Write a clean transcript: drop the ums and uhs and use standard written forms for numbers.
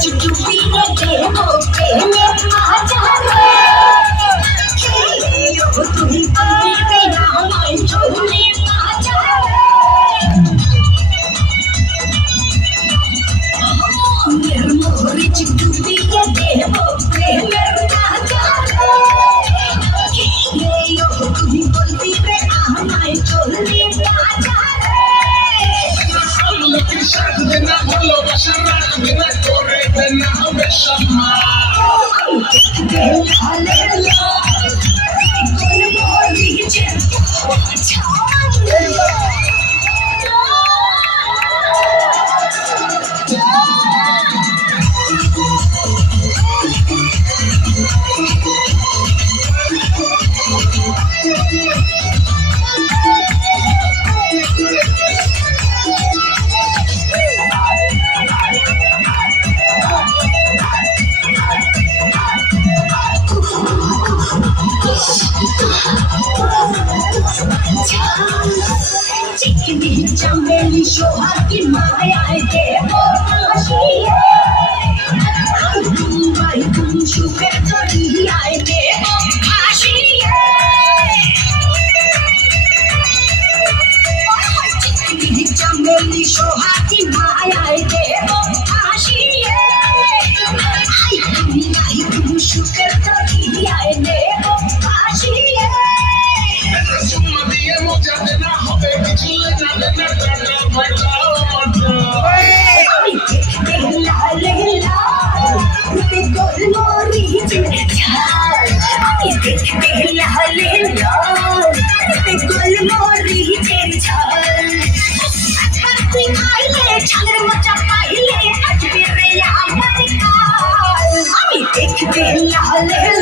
ডুবিয়ে দেবো প্রেমের মাঝারে তুই পারবি না আমায় চোরের মাঝারে মরিচ ডুবিয়ে দেবো প্রেমের মাঝারে তুই বলবি রে আমায় চোরের মাঝারে সাথে না ভালোবাসা রাখবে না করে না হবে সম্মান চিকনি চামেলি সোহাগী মায়ায় দেবো হাসিয়ে তোমায় কোন সুখের দরিয়ায় দেবো হাসিয়ে চিকনি চামেলি সোহাগী মায়ায় দেবো হাসিয়ে তুমি কোন সুখের দরিয়ায় দেবো হাসিয়ে যাতে না হবে কিছু যাতে না টাকা পয়সা আমি দেখতে লাল লাল তোর মরিচের ঝাল আমি দেখতে লাল লাল তোর মরিচের ঝাল তুই খাইলে ঝালের মজা পাইলে আসবে রে আমার কাল আমি দেখতে লাল